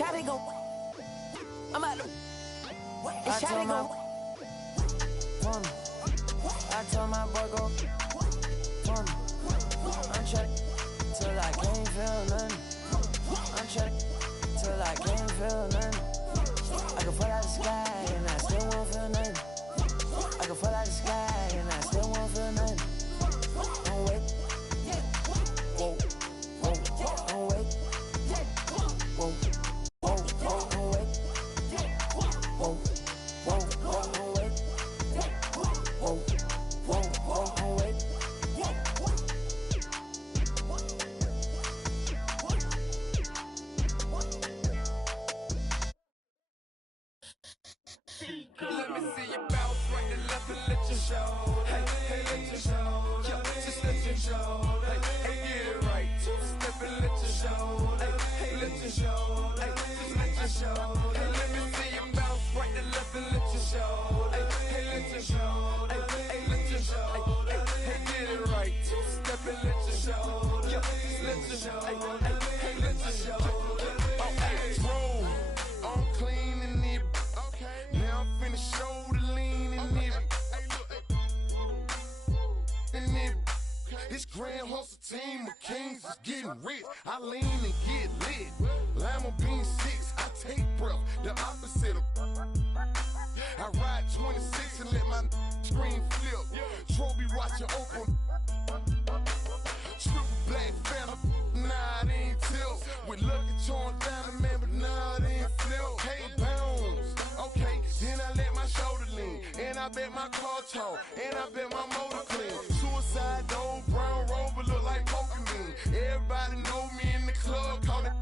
shawty go. I'm out the. It's shawty go. I told my boy go. I'm trying till I can't feel nothing. I'm trying till I can't feel nothing. I can fall out the sky and I still won't feel nothing. I can fall out the sky and I still won't feel nothing. Don't wait. Whoa, whoa, don't wait. Whoa, whoa, whoa, don't wait. Whoa, whoa, whoa, don't wait. Whoa, whoa, whoa, don't wait. Let me see you bounce right and left and let you show. Hey, hey, let you show. Yo, just let you show. Hey, hey, get it right. Two-step and let you show. Hey, hey, let you show. Hey, just let you show. Hey, let me see you bounce right and left and let you show. Hey, hey, let you show. Hey, hey, let you show. Hey, hey, get it right. Two-step and let you show. Yo, just let you show. Hey, hey, hey, let you show. Oh, hey, roll. I'm clean in it. Now I'm finna show the lean in it. This grand hustle team of kings is getting rich. I lean and get lit. Lima bean 6, I take breath, the opposite of. I ride 26 and let my screen flip. Trophy watching open. Triple black phantom, nah, it ain't tilt. With Lucky Charms down, man, but nah, it ain't flip. Hey, bounce. Okay, then I let my shoulder lean, and I bet my car tall, and I bet my motor clean. Suicide door, brown rover look like Pokemon. Everybody know me in the club, call it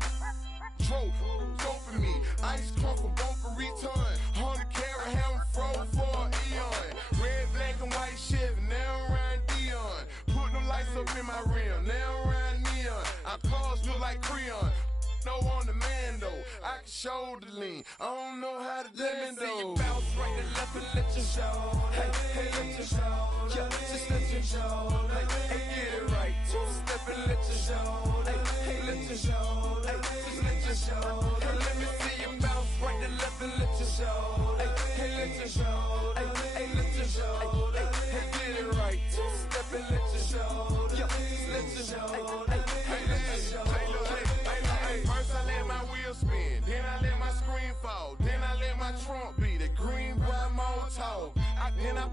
Tro, for me. Ice crunk from Boca Raton, 100 carat ham froze for an eon. Red, black, and white Chevy, now I'm riding Dion. Put them lights up in my rim, now I'm riding neon. Our cars look like Creon. No on the man though, I can shoulder lean. I don't know how to dance though. Let me see you bounce right and left and let you show. Hey, hey, let you show. Yeah, just let you show. Hey, hey, get it right. Two-step and let you show. Hey, hey, let you show. Hey, just let you show. Hey, let me see you bounce right and left and let you show. Hey, hey, let you show. Hey, hey, let you show. Hey, hey, get it right. Two-step and let you show. Yeah, just let you show. Hey, hey, let you show. First I let my wheel spin, then I let my screen fall, then I let my trunk be the green bright motor. Then I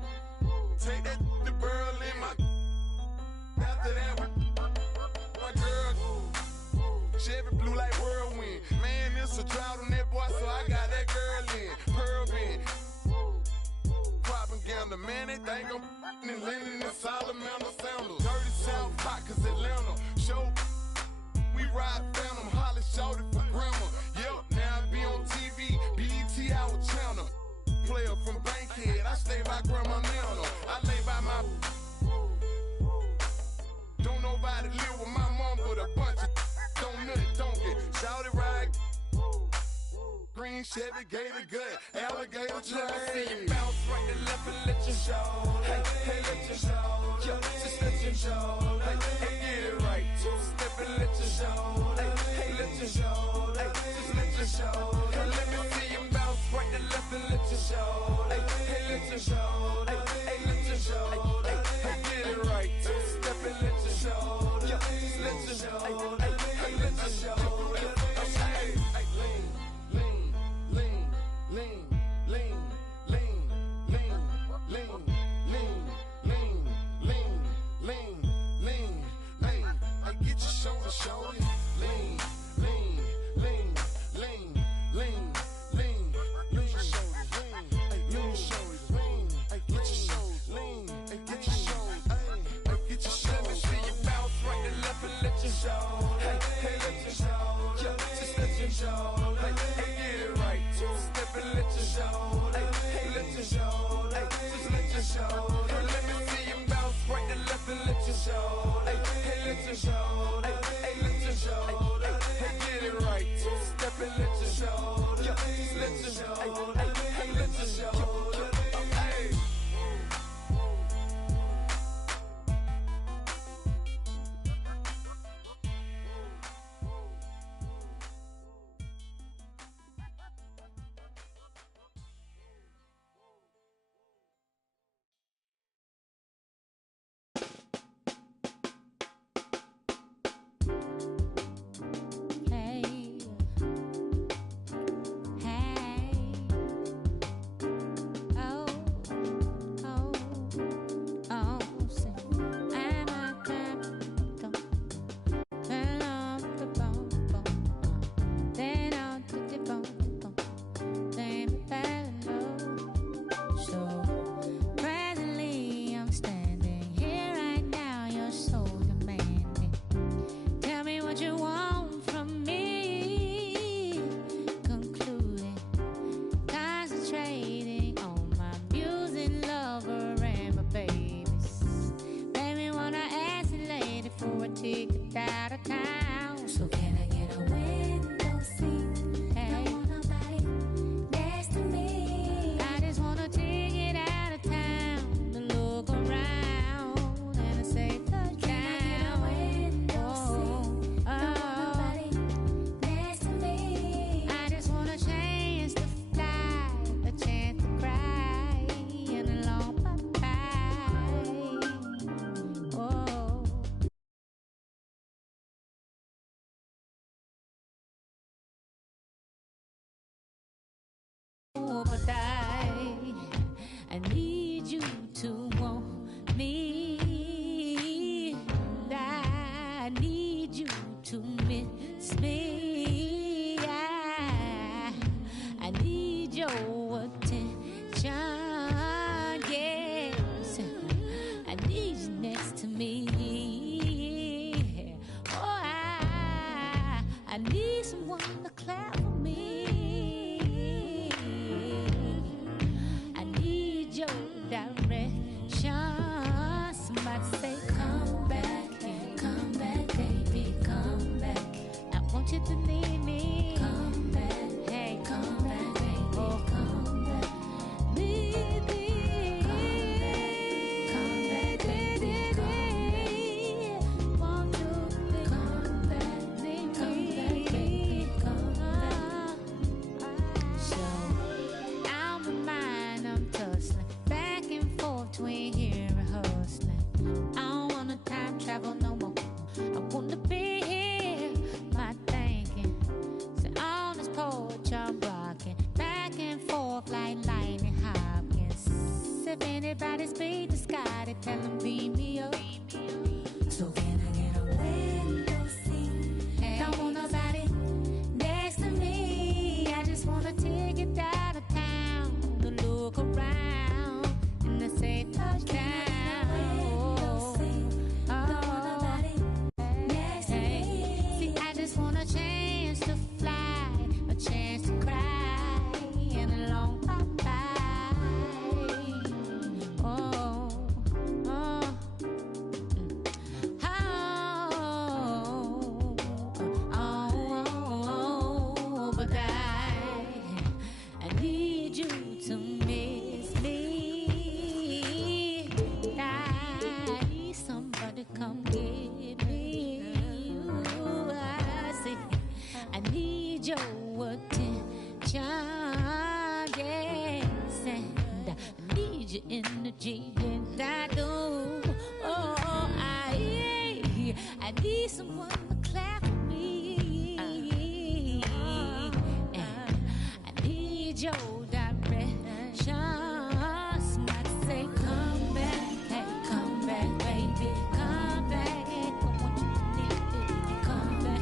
take that the girl in my. After that, my girl Chevy blue like whirlwind. Man, it's a drought on that boy, so I got that girl in pearl bin. Propaganda, man, they think I'm in Lennon and Salamander sandals. Dirty South pot, cause Atlanta show. We ride Phantom, Holly shouted for grandma. Yep, now I be on TV, BET our channel. Player from Bankhead, I stay by grandma now. I lay by my. Don't nobody live with my mom, but a bunch of don't nut, don't get shouted right. Green Chevy, gator gut, alligator train. Let me see you bounce right and left and let you show. Hey, hey, let you show. Yeah, just let you show. Hey, hey, get it right. Two-step and let you show. Hey, hey, let you show. Hey, just let you show. Hey, let me see you bounce right and left and let you show. Hey, hey, let you show. Hey, hey, let you show. Hey, hey, get it right. Two-step and let you show. Yeah, just let you show. Hey, hey, let you show. Hey, hey, lean, lean, lean, lean, lean, lean, lean, lean, lean, lean, lean, lean, lean. I get your shoulder, shoulder. Lean, lean, lean, lean, lean, lean, lean, shoulders, lean, lean, shoulders, lean, get your shoulders, lean, get your shoulders, get your shoulders. Let me see you bounce right and left and let you show. Hey, hey, let you show. Yeah, just let you show. Hey, hey, get it right. Two-step and let you show. Hey, hey, let you show. Hey, just let you show. Hey, let me see you bounce right and left and let you show. Hey, hey, let you show. Hey, hey, let you show. Hey, hey, get it right. Two-step and let you show. Yeah, just let you show. Hey, hey, let you show. Hey. want you to need me. Come back, hey, come back, baby, come back. Need me. Come back, baby, come back. Want you to come back, need me. Come back, baby, come back. So out my mind, I'm tussling back and forth between here and hustling. I don't wanna time travel no more. I wanna be here, my thinking. So on this porch I'm rocking back and forth like lightning Hopkins. If anybody speed the sky, they tell them beam me up. So can I get a window seat? Hey. Don't want nobody next to me. I just wanna take it out of town to look around and to say touchdown. Want a chance to fly, a chance to cry, and a long bye-bye. Oh, oh, oh, but I need you to miss me. I need somebody come get me. I need your attention, yes, and I need your energy, and I do. Oh, I need someone to clap for me, and I need your direction. Somebody say, come back, hey, come back, baby, come back. I want you to need it, come back.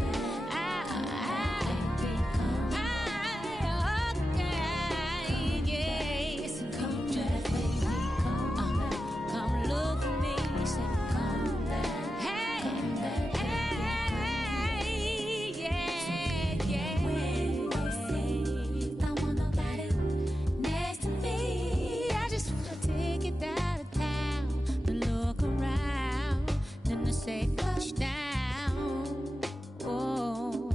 Say touchdown. Oh,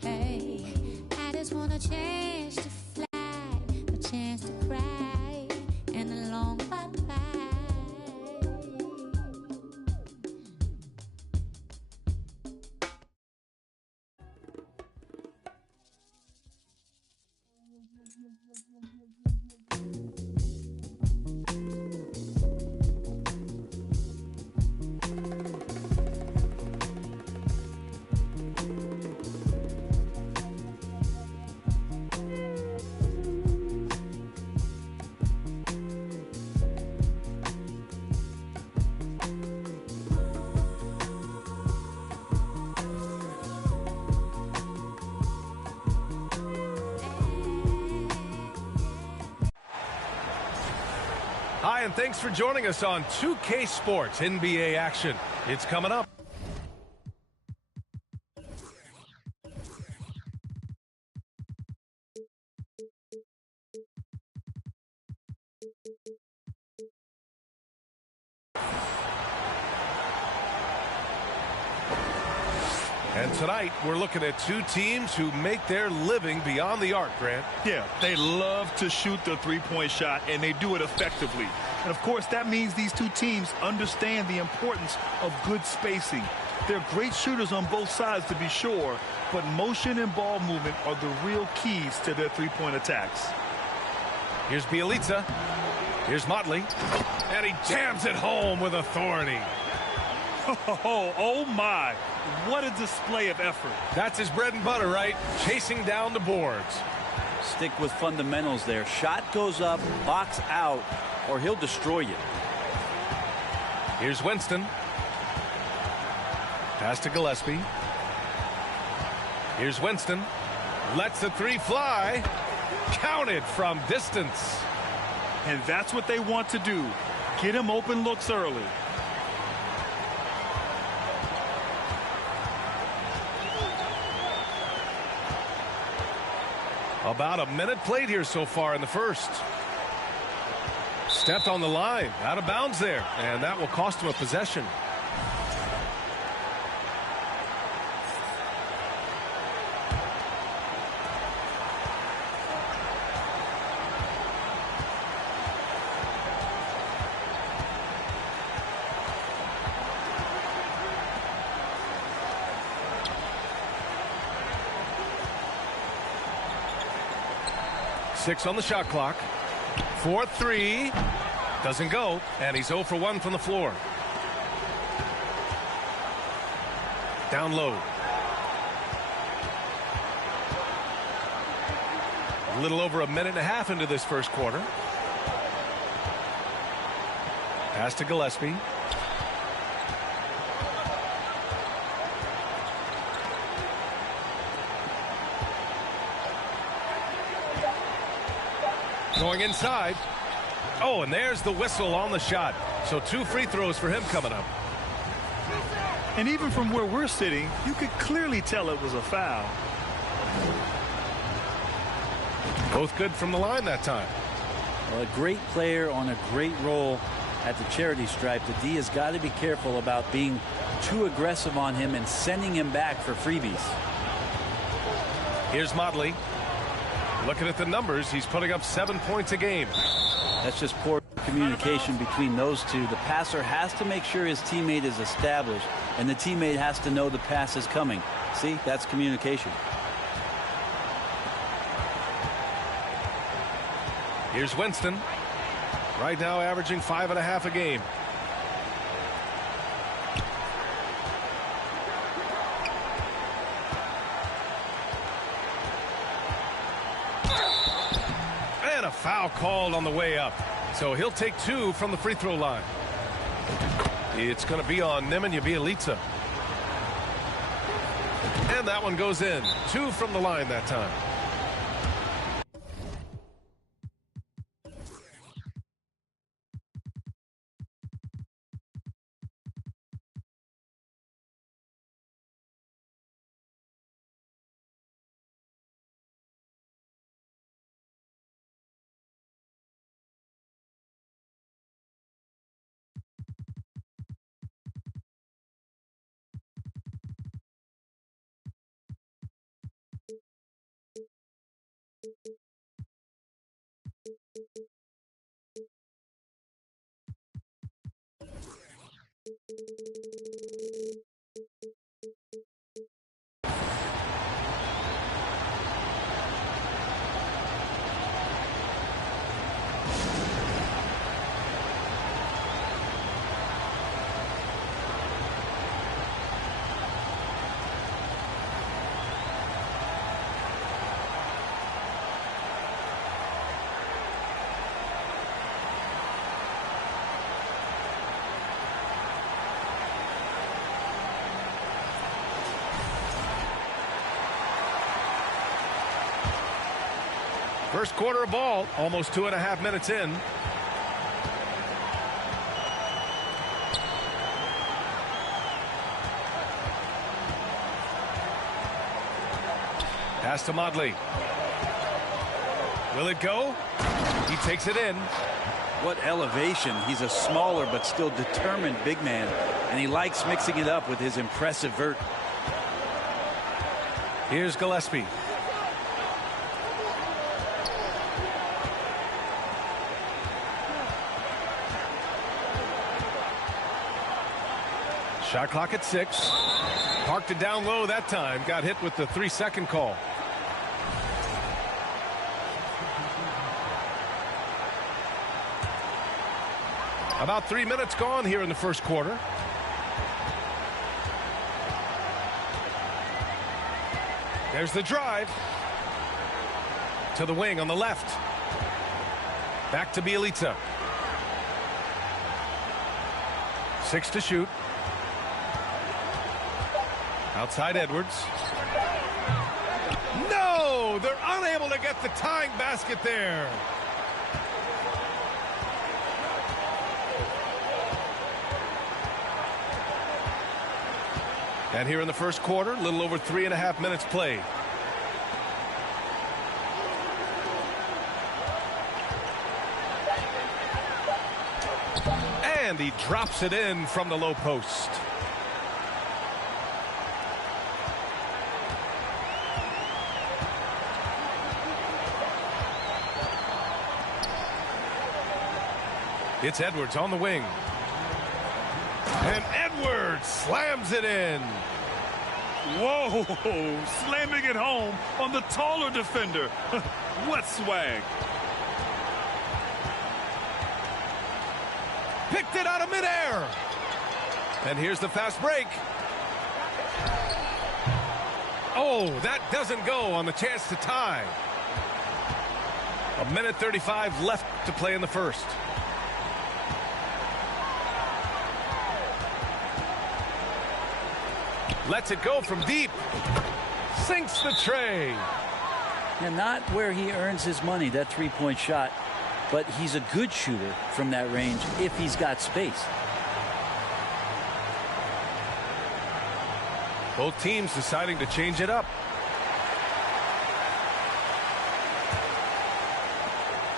hey, I just want a chance to fly, a chance to cry, and a long bye-bye. Hi, and thanks for joining us on 2K Sports NBA action. It's coming up. And tonight, we're looking at two teams who make their living beyond the arc, Grant. Yeah, they love to shoot the three-point shot, and they do it effectively. And, of course, that means these two teams understand the importance of good spacing. They're great shooters on both sides, to be sure, but motion and ball movement are the real keys to their three-point attacks. Here's Bielitsa. Here's Motley. And he jams it home with authority. Oh, my. What a display of effort. That's his bread and butter, right? Chasing down the boards. Stick with fundamentals there. Shot goes up, box out, or he'll destroy you. Here's Winston. Pass to Gillespie. Here's Winston. Lets the three fly. Counted from distance. And that's what they want to do. Get him open looks early. About a minute played here so far in the first. Stepped on the line, out of bounds there, and that will cost him a possession. 6 on the shot clock. 4-3. Doesn't go. And he's 0 for 1 from the floor. Down low. A little over a minute and a half into this first quarter. Pass to Gillespie. Going inside. Oh, and there's the whistle on the shot. So 2 free throws for him coming up. And even from where we're sitting, you could clearly tell it was a foul. Both good from the line that time. Well, a great player on a great roll at the charity stripe. The D has got to be careful about being too aggressive on him and sending him back for freebies. Here's Motley. Looking at the numbers, he's putting up 7 points a game. That's just poor communication between those two. The passer has to make sure his teammate is established, and the teammate has to know the pass is coming. See, that's communication. Here's Winston. Right now averaging 5.5 a game. And a foul called on the way up. So he'll take 2 from the free throw line. It's going to be on Nemanja Bjelica. And that one goes in. 2 from the line that time. First quarter of ball, almost 2.5 minutes in. Pass to Motley. Will it go? He takes it in. What elevation. He's a smaller but still determined big man, and he likes mixing it up with his impressive vert. Here's Gillespie. Shot clock at 6. Parked it down low that time. Got hit with the 3-second call. About 3 minutes gone here in the first quarter. There's the drive. To the wing on the left. Back to Bjelica. 6 to shoot. Outside Edwards. No! They're unable to get the tying basket there. And here in the first quarter, a little over 3.5 minutes played. And he drops it in from the low post. It's Edwards on the wing. And Edwards slams it in. Whoa, slamming it home on the taller defender. What swag. Picked it out of midair. And here's the fast break. Oh, that doesn't go on the chance to tie. 1:35 left to play in the first. Lets it go from deep. Sinks the tray. And not where he earns his money, that three-point shot. But he's a good shooter from that range if he's got space. Both teams deciding to change it up.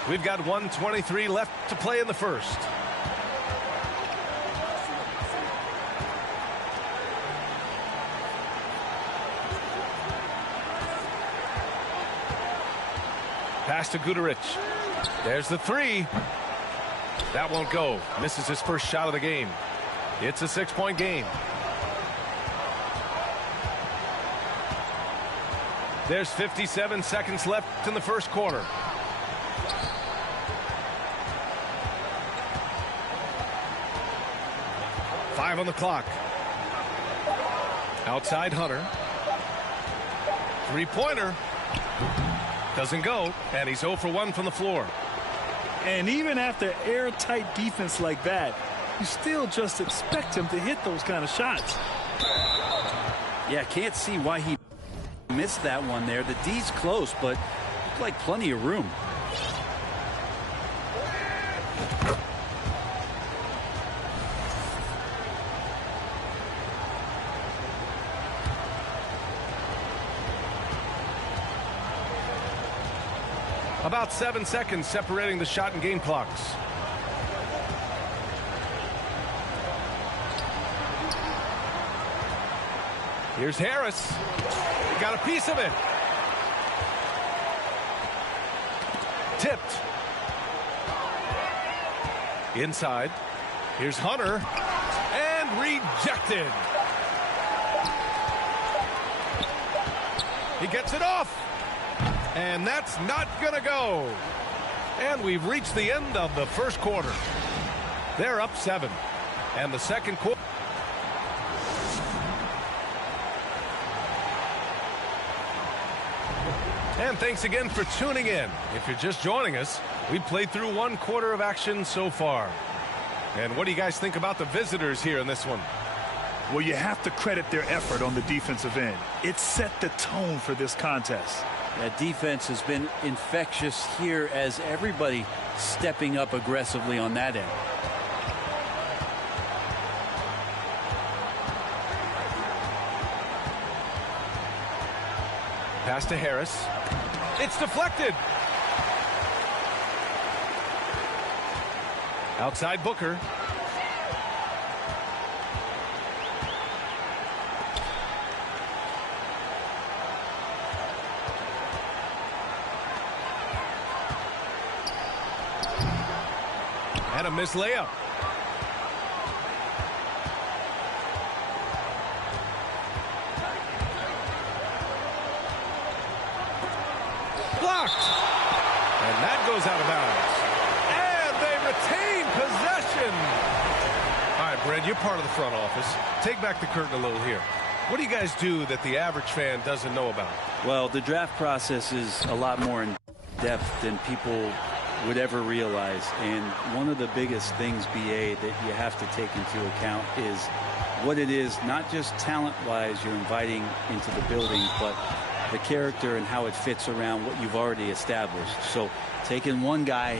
We've got 1:23 left to play in the first. Pass to Guduric. There's the three. That won't go. Misses his first shot of the game. It's a 6-point game. There's 57 seconds left in the first quarter. Five on the clock. Outside Hunter. Three-pointer. Doesn't go, and he's 0 for 1 from the floor. And even after airtight defense like that, you still just expect him to hit those kind of shots. Yeah, can't see why he missed that one there. The D's close, but looked like plenty of room. About 7 seconds separating the shot and game clocks. Here's Harris. He got a piece of it. Tipped. Inside. Here's Hunter. And rejected. He gets it off. And that's not going to go. And we've reached the end of the first quarter. They're up 7. And the second quarter. And thanks again for tuning in. If you're just joining us, we played through 1 quarter of action so far. And what do you guys think about the visitors here in this one? Well, you have to credit their effort on the defensive end. It set the tone for this contest. That defense has been infectious here as everybody stepping up aggressively on that end. Pass to Harris. It's deflected. Outside Booker. And a missed layup. Blocked. And that goes out of bounds. And they retain possession. All right, Brad, you're part of the front office. Take back the curtain a little here. What do you guys do that the average fan doesn't know about? Well, the draft process is a lot more in depth than people would ever realize. And one of the biggest things, BA, that you have to take into account is what it is, not just talent-wise you're inviting into the building, but the character and how it fits around what you've already established. So taking one guy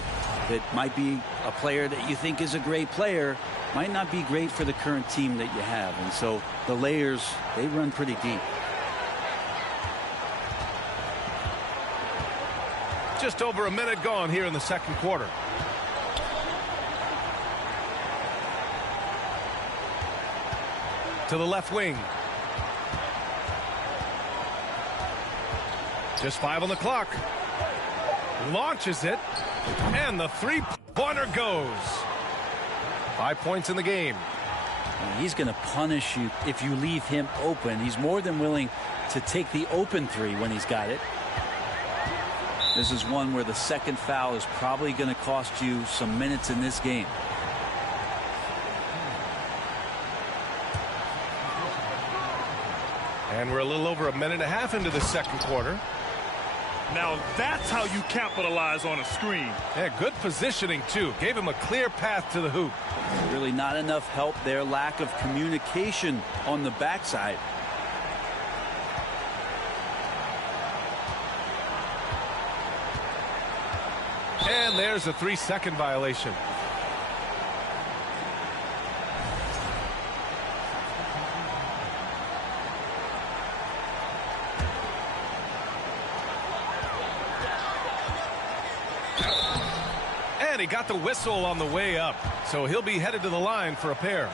that might be a player that you think is a great player might not be great for the current team that you have. And so the layers, they run pretty deep. Just over a minute gone here in the second quarter. To the left wing. Just 5 on the clock. Launches it. And the three-pointer goes. 5 points in the game. And he's going to punish you if you leave him open. He's more than willing to take the open three when he's got it. This is one where the second foul is probably going to cost you some minutes in this game. And we're a little over a minute and a half into the second quarter. Now that's how you capitalize on a screen. Yeah, good positioning, too. Gave him a clear path to the hoop. Really not enough help there. Lack of communication on the backside. And there's a 3-second violation. And he got the whistle on the way up, so he'll be headed to the line for a pair.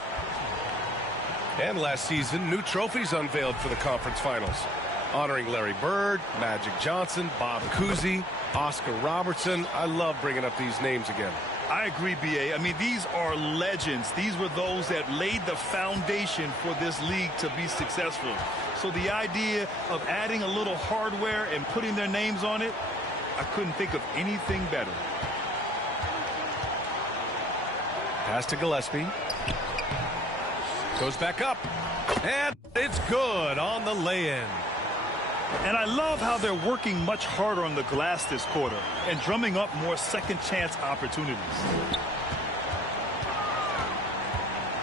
And last season, new trophies unveiled for the conference finals, honoring Larry Bird, Magic Johnson, Bob Cousy, Oscar Robertson. I love bringing up these names again. I agree, B.A. I mean, these are legends. These were those that laid the foundation for this league to be successful. So the idea of adding a little hardware and putting their names on it, I couldn't think of anything better. Pass to Gillespie. Goes back up. And it's good on the lay-in. And I love how they're working much harder on the glass this quarter and drumming up more second chance opportunities.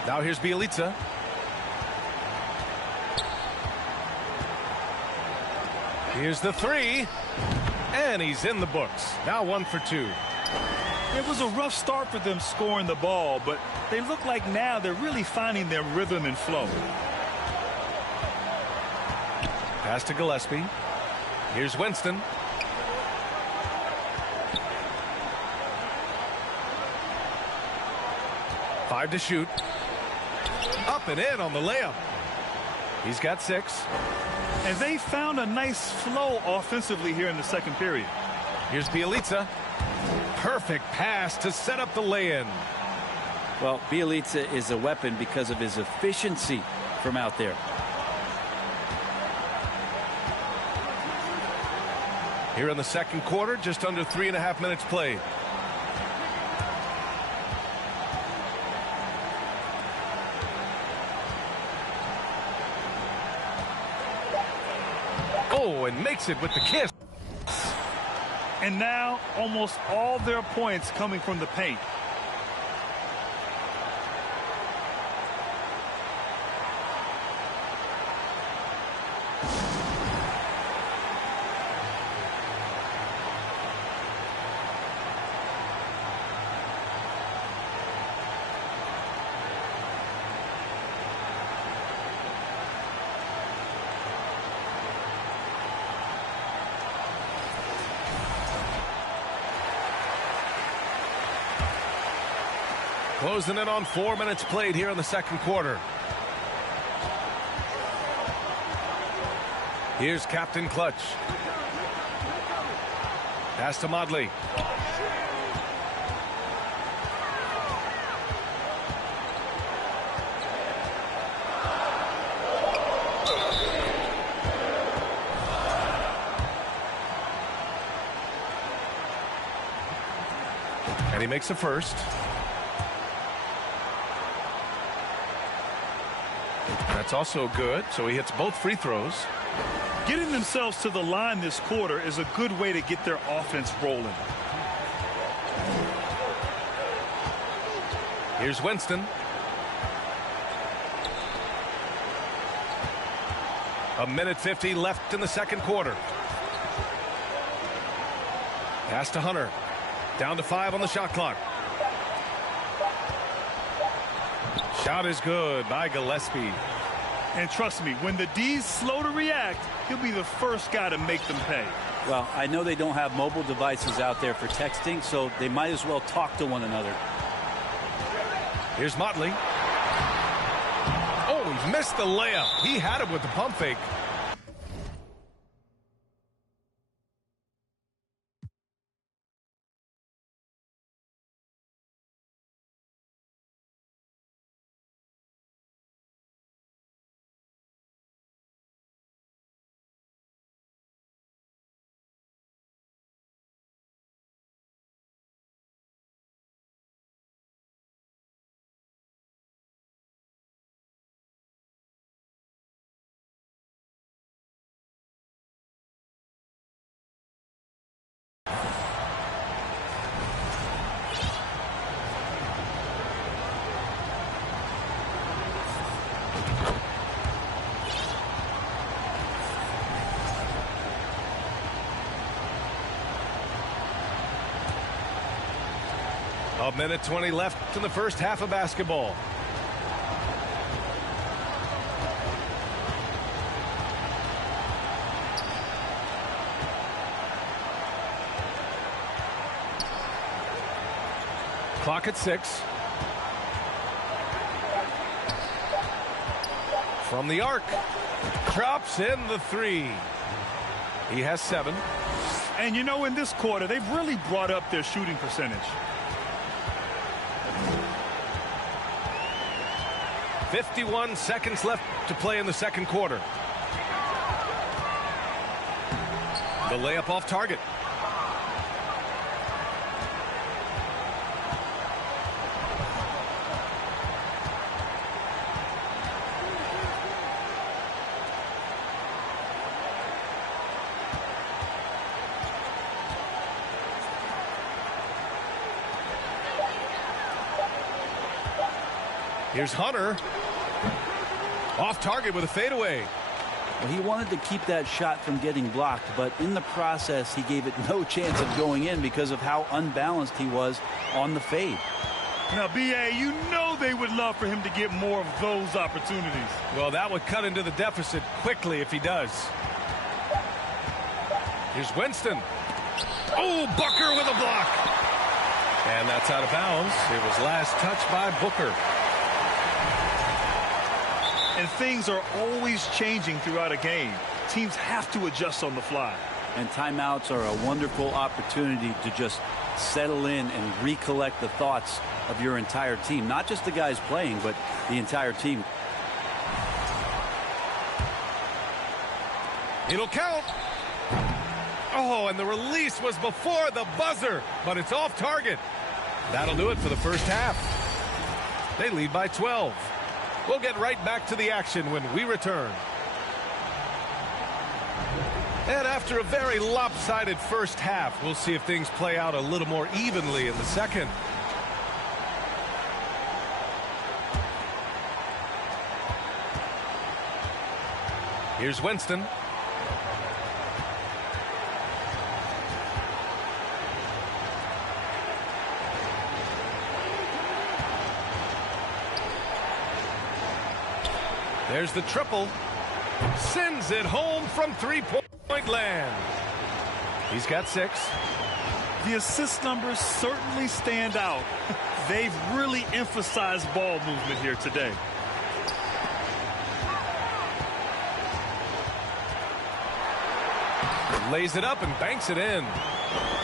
Now here's Bielitsa. Here's the three. And he's in the books. Now 1 for 2. It was a rough start for them scoring the ball, but they look like now they're really finding their rhythm and flow. Pass to Gillespie. Here's Winston. Five to shoot. Up and in on the layup. He's got 6. And they found a nice flow offensively here in the second period. Here's Bielitsa. Perfect pass to set up the lay-in. Well, Bielitsa is a weapon because of his efficiency from out there. Here in the second quarter, just under 3.5 minutes played. Oh, and makes it with the kiss. And now almost all their points coming from the paint. Closing in on 4 minutes played here in the second quarter. Here's Captain Clutch. Pass to Modley. And he makes a first. That's also good, so he hits both free throws. Getting themselves to the line this quarter is a good way to get their offense rolling. Here's Winston. A minute 50 left in the second quarter. Pass to Hunter. Down to 5 on the shot clock. Shot is good by Gillespie. And trust me, when the D's slow to react, he'll be the first guy to make them pay. Well, I know they don't have mobile devices out there for texting, so they might as well talk to one another. Here's Motley. Oh, he missed the layup. He had it with the pump fake. A minute 20 left in the first half of basketball. Clock at 6. From the arc. Drops in the 3. He has 7. And you know, in this quarter, they've really brought up their shooting percentage. 51 seconds left to play in the second quarter. The layup off target. Here's Hunter. Off target with a fadeaway. Well, he wanted to keep that shot from getting blocked, but in the process, he gave it no chance of going in because of how unbalanced he was on the fade. Now, B.A., you know they would love for him to get more of those opportunities. Well, that would cut into the deficit quickly if he does. Here's Winston. Oh, Booker with a block. And that's out of bounds. It was last touched by Booker. And things are always changing throughout a game. Teams have to adjust on the fly. And timeouts are a wonderful opportunity to just settle in and recollect the thoughts of your entire team. Not just the guys playing, but the entire team. It'll count. Oh, and the release was before the buzzer, but it's off target. That'll do it for the first half. They lead by 12. We'll get right back to the action when we return. And after a very lopsided first half, we'll see if things play out a little more evenly in the second. Here's Winston. There's the triple. Sends it home from three-point land. He's got 6. The assist numbers certainly stand out. They've really emphasized ball movement here today. Lays it up and banks it in.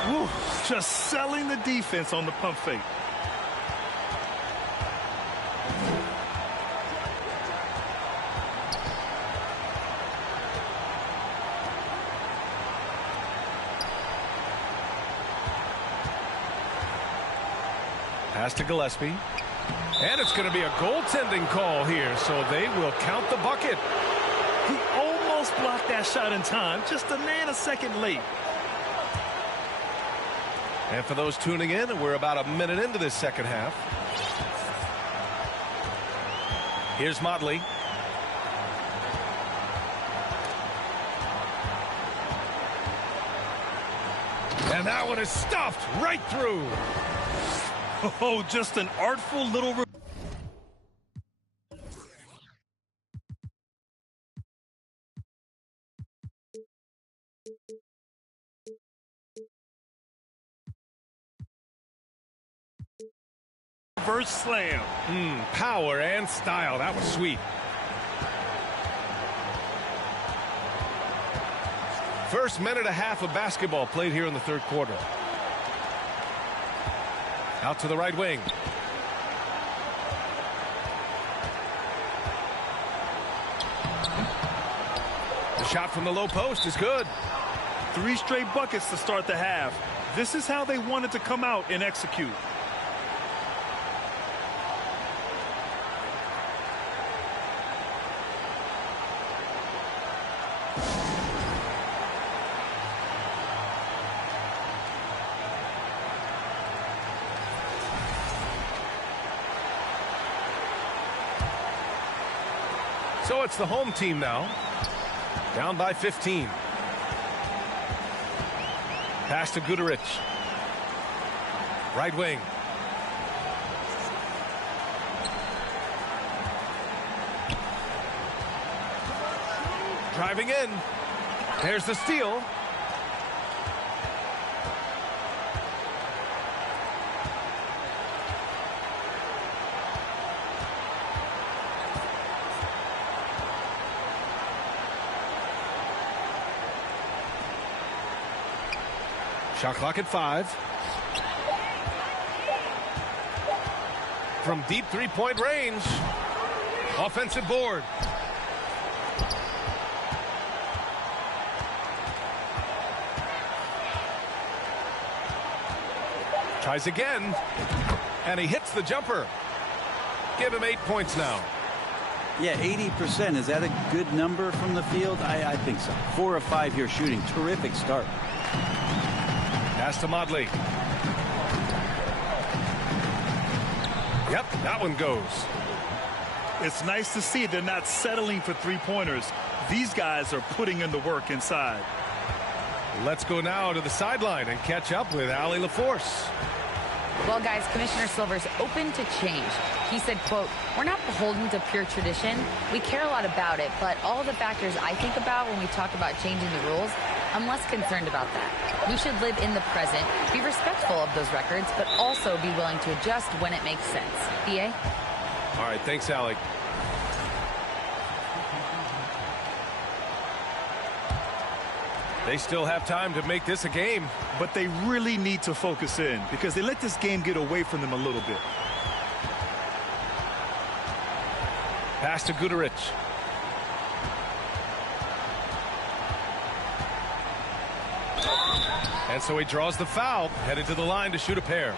Woo, just selling the defense on the pump fake. Pass to Gillespie. And it's going to be a goaltending call here, so they will count the bucket. He almost blocked that shot in time, just a nanosecond late. And for those tuning in, we're about a minute into this second half. Here's Motley. And that one is stuffed right through. Oh, just an artful little reverse slam. Power and style. That was sweet. First minute and a half of basketball played here in the third quarter. Out to the right wing. The shot from the low post is good. 3 straight buckets to start the half. This is how they wanted to come out and execute. So it's the home team now. Down by 15. Pass to Guterich. Right wing. Driving in. There's the steal. Shot clock at 5. From deep three-point range. Offensive board. Tries again. And he hits the jumper. Give him 8 points now. Yeah, 80%. Is that a good number from the field? I think so. 4 of 5 here shooting. Terrific start. Pass to Motley. Yep, that one goes. It's nice to see they're not settling for three-pointers. These guys are putting in the work inside. Let's go now to the sideline and catch up with Allie LaForce. Well, guys, Commissioner Silver's open to change. He said, quote, "We're not beholden to pure tradition. We care a lot about it, but all the factors I think about when we talk about changing the rules, I'm less concerned about that. We should live in the present, be respectful of those records, but also be willing to adjust when it makes sense." BA? All right, thanks, Allie. They still have time to make this a game. But they really need to focus in because they let this game get away from them a little bit. Pass to Guduric. And so he draws the foul, headed to the line to shoot a pair.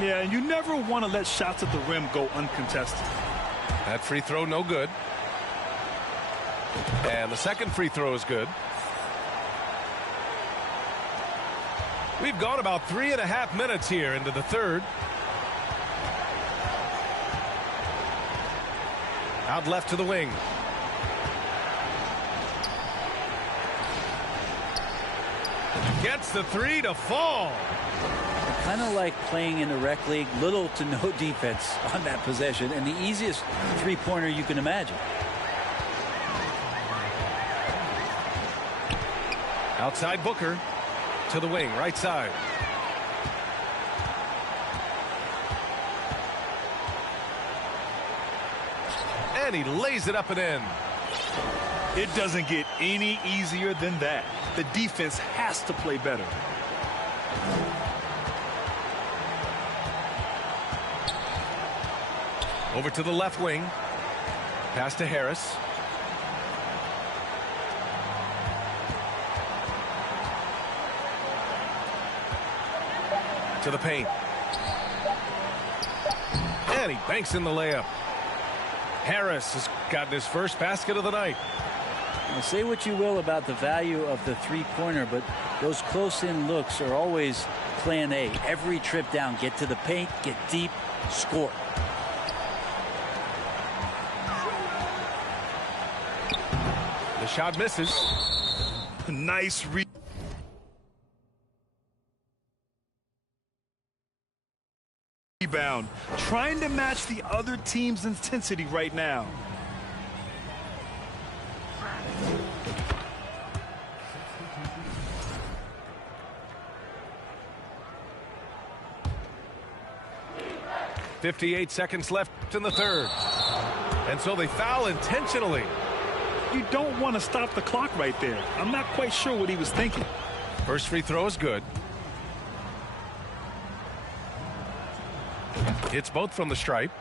Yeah, and you never want to let shots at the rim go uncontested. That free throw, no good. And the second free throw is good. We've gone about 3.5 minutes here into the third. Out left to the wing. Gets the three to fall. Kind of like playing in the rec league, little to no defense on that possession, and the easiest three-pointer you can imagine. Outside Booker to the wing, right side. And he lays it up and in. It doesn't get any easier than that. The defense has to play better. Over to the left wing. Pass to Harris. To the paint. And he banks in the layup. Harris has gotten his first basket of the night. Now, say what you will about the value of the three-pointer, but those close-in looks are always plan A. Every trip down, get to the paint, get deep, score. The shot misses. Nice rebound. Trying to match the other team's intensity right now. .58 seconds left in the third. And so they foul intentionally. You don't want to stop the clock right there. I'm not quite sure what he was thinking. First free throw is good. It's both from the stripe.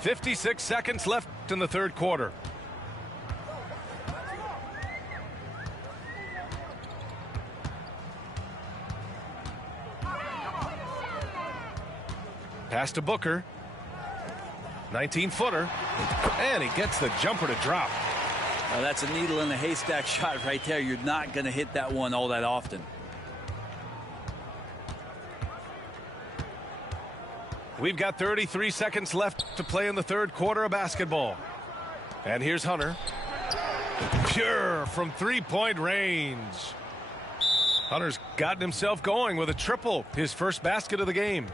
56 seconds left in the third quarter. Pass to Booker. 19-footer. And he gets the jumper to drop. Now that's a needle in a haystack shot right there. You're not going to hit that one all that often. We've got 33 seconds left to play in the third quarter of basketball. And here's Hunter. Pure from three-point range. Hunter's gotten himself going with a triple, his first basket of the game.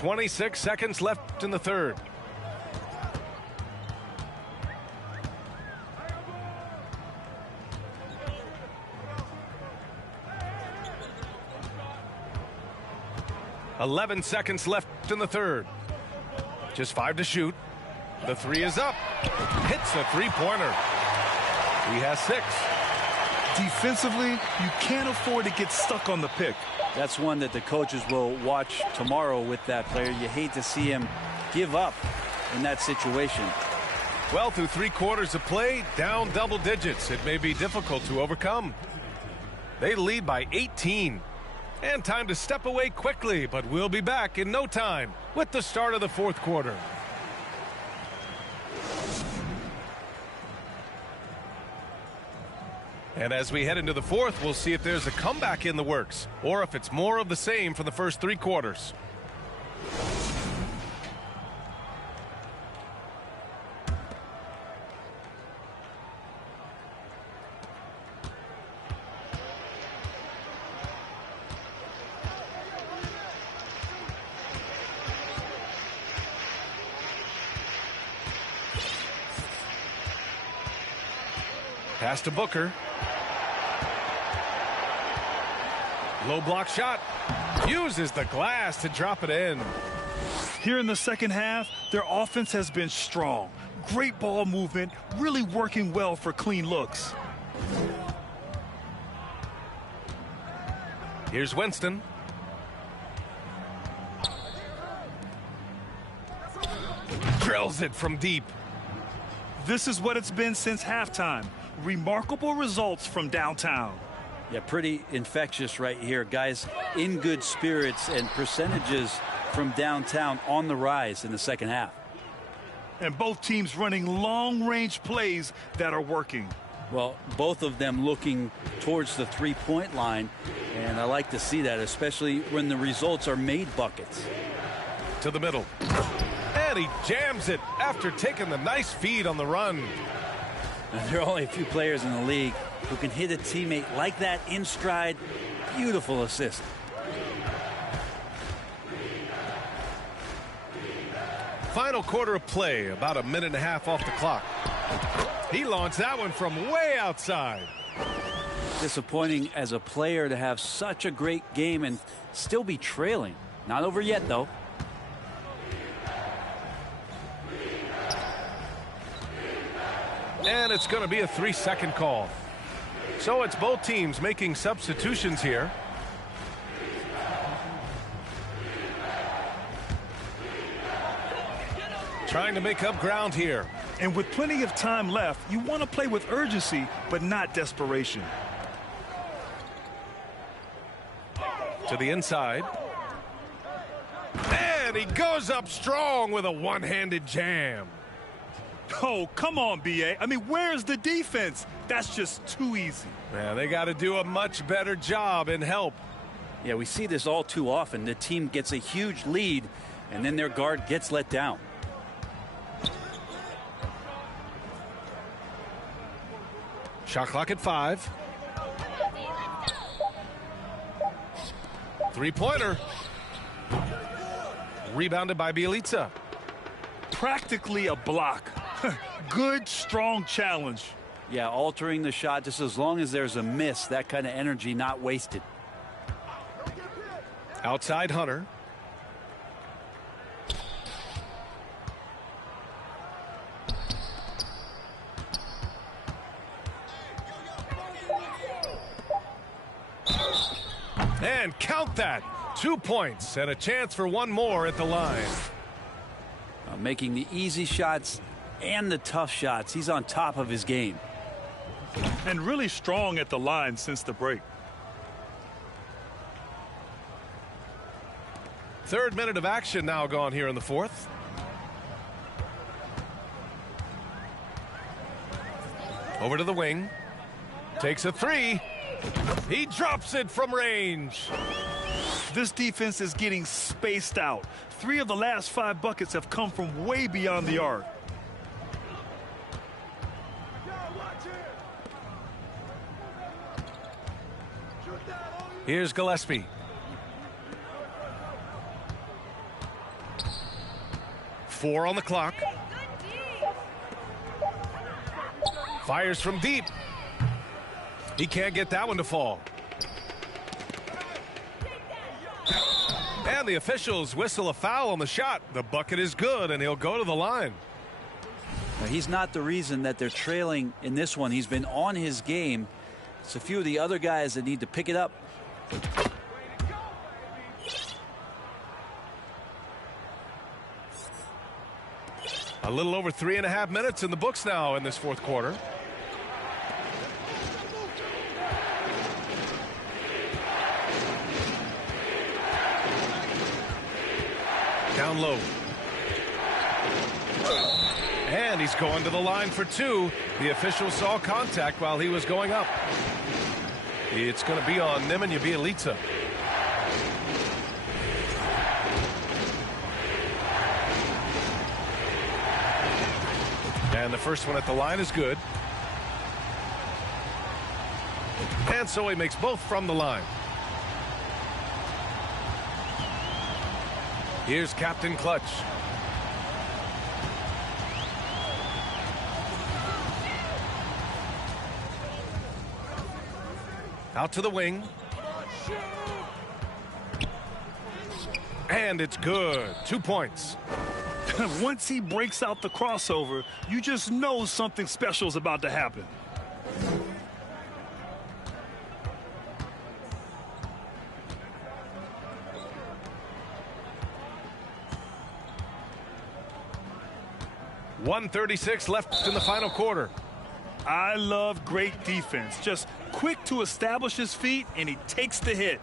.26 seconds left in the third. .11 seconds left in the third. Just 5 to shoot. The three is up. Hits the three-pointer. He has 6. Defensively, you can't afford to get stuck on the pick. That's one that the coaches will watch tomorrow with that player. You hate to see him give up in that situation. Well, through 3 quarters of play, down double digits. It may be difficult to overcome. They lead by 18. And time to step away quickly, but we'll be back in no time with the start of the fourth quarter. And as we head into the fourth, we'll see if there's a comeback in the works or if it's more of the same for the first 3 quarters. Pass to Booker. Low block shot. Uses the glass to drop it in. Here in the second half, their offense has been strong. Great ball movement, really working well for clean looks. Here's Winston. Drills it from deep. This is what it's been since halftime. Remarkable results from downtown. Yeah, pretty infectious right here. Guys in good spirits and percentages from downtown on the rise in the second half. And both teams running long-range plays that are working. Well, both of them looking towards the three-point line, and I like to see that, especially when the results are made buckets. To the middle. And he jams it after taking the nice feed on the run. There are only a few players in the league who can hit a teammate like that in stride. Beautiful assist. Final quarter of play, about a minute and a half off the clock. He launched that one from way outside. Disappointing as a player to have such a great game and still be trailing. Not over yet, though. And it's going to be a 3-second call. So it's both teams making substitutions here. Trying to make up ground here. And with plenty of time left, you want to play with urgency, but not desperation. To the inside. And he goes up strong with a one-handed jam. Oh, come on, B.A. I mean, where's the defense? That's just too easy. Yeah, they got to do a much better job in help. Yeah, we see this all too often. The team gets a huge lead, and then their guard gets let down. Shot clock at 5. Three-pointer. Rebounded by Bielitsa. Practically a block. Good, strong challenge. Yeah, altering the shot just as long as there's a miss. That kind of energy not wasted. Outside Hunter. And count that. 2 points and a chance for one more at the line. Making the easy shots and the tough shots. He's on top of his game. And really strong at the line since the break. Third minute of action now gone here in the fourth. Over to the wing. Takes a three. He drops it from range. This defense is getting spaced out. 3 of the last 5 buckets have come from way beyond the arc. Here's Gillespie. Four on the clock. Fires from deep. He can't get that one to fall. And the officials whistle a foul on the shot. The bucket is good, and he'll go to the line. Now, he's not the reason that they're trailing in this one. He's been on his game. It's a few of the other guys that need to pick it up. A little over 3.5 minutes in the books now in this fourth quarter. Down low. And he's going to the line for 2. The official saw contact while he was going up. It's going to be on Nemanja Bjelica. And the first one at the line is good. And so he makes both from the line. Here's Captain Clutch. Out to the wing. And it's good. 2 points. Once he breaks out the crossover, you just know something special is about to happen. .136 left in the final quarter. I love great defense. Just quick to establish his feet, and he takes the hit.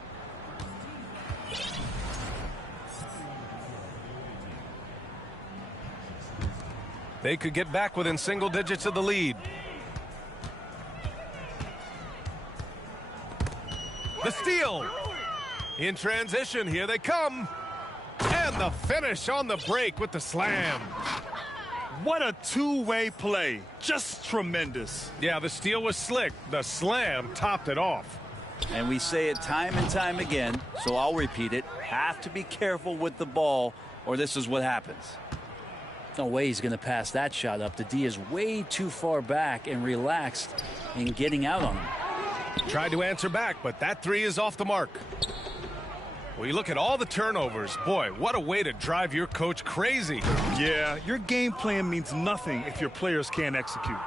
They could get back within single digits of the lead. The steal. In transition, here they come. And the finish on the break with the slam. What a two-way play. Just tremendous. Yeah, the steal was slick. The slam topped it off. And we say it time and time again, so I'll repeat it. Have to be careful with the ball, or this is what happens. No way he's going to pass that shot up. The D is way too far back and relaxed in getting out on him. Tried to answer back, but that three is off the mark. Well, you look at all the turnovers. Boy, what a way to drive your coach crazy. Yeah, your game plan means nothing if your players can't execute.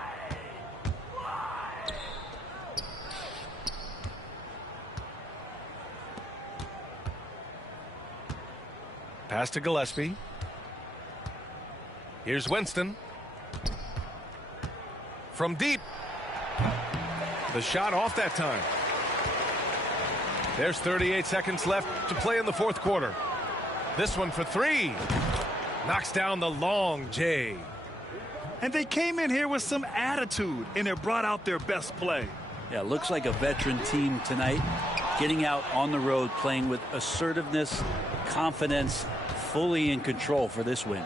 Pass to Gillespie. Here's Winston. From deep. The shot off that time. There's 38 seconds left to play in the fourth quarter. This one for three. Knocks down the long J. And they came in here with some attitude, and it brought out their best play. Yeah, looks like a veteran team tonight. Getting out on the road, playing with assertiveness, confidence, fully in control for this win.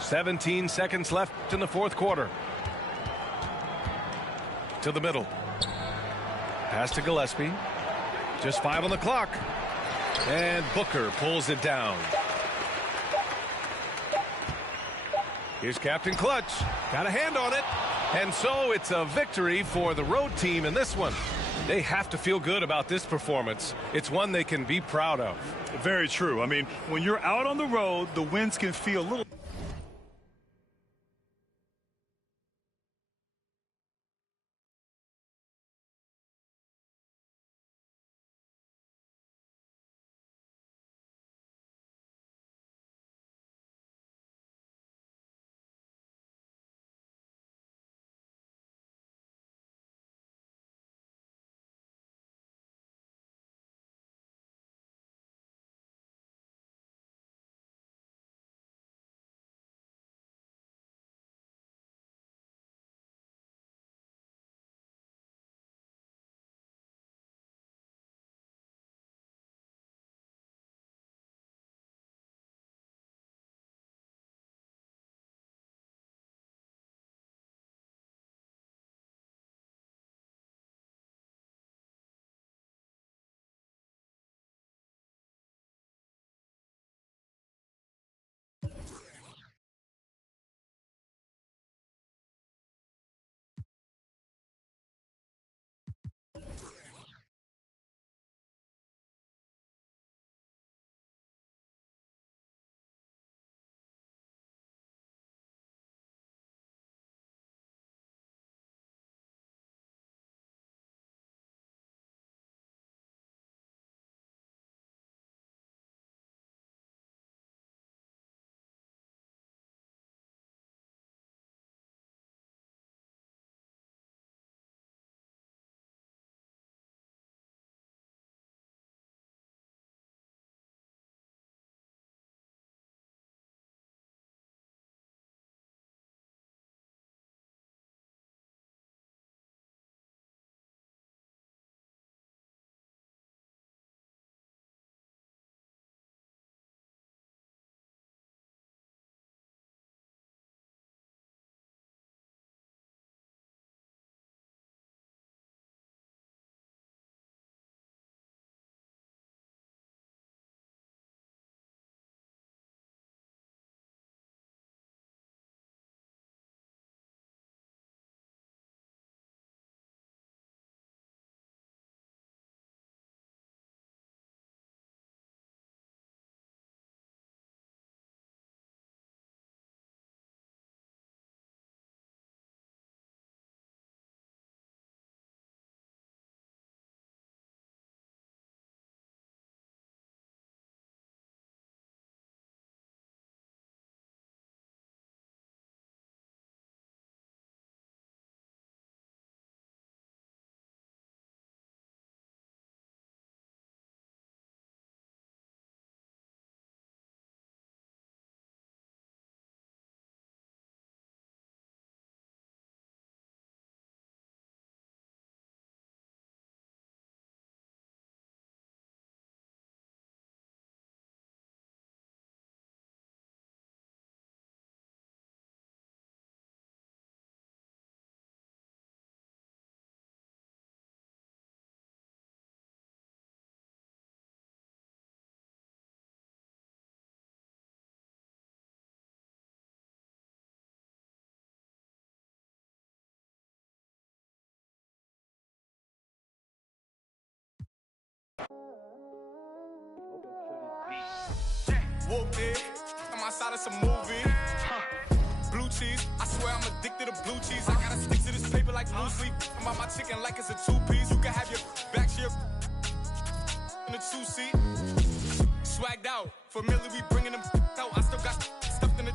"17 seconds left in the fourth quarter. To the middle. Pass to Gillespie. Just 5 on the clock. And Booker pulls it down. Here's Captain Clutch. Got a hand on it. And so it's a victory for the road team in this one. They have to feel good about this performance. It's one they can be proud of. Very true. I mean, when you're out on the road, the wins can feel a little Whooped it. I'm outside of some movie. Blue cheese. I swear I'm addicted to blue cheese. I gotta stick to this paper like blue sleep. I'm on my chicken like it's a two-piece. You can have your back here in a two-seat. Swagged out. Familiar, we bringing them out. I still got stuffed in the.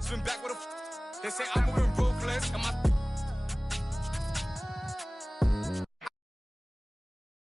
Swim back with a. They say I'm moving ruthless. And my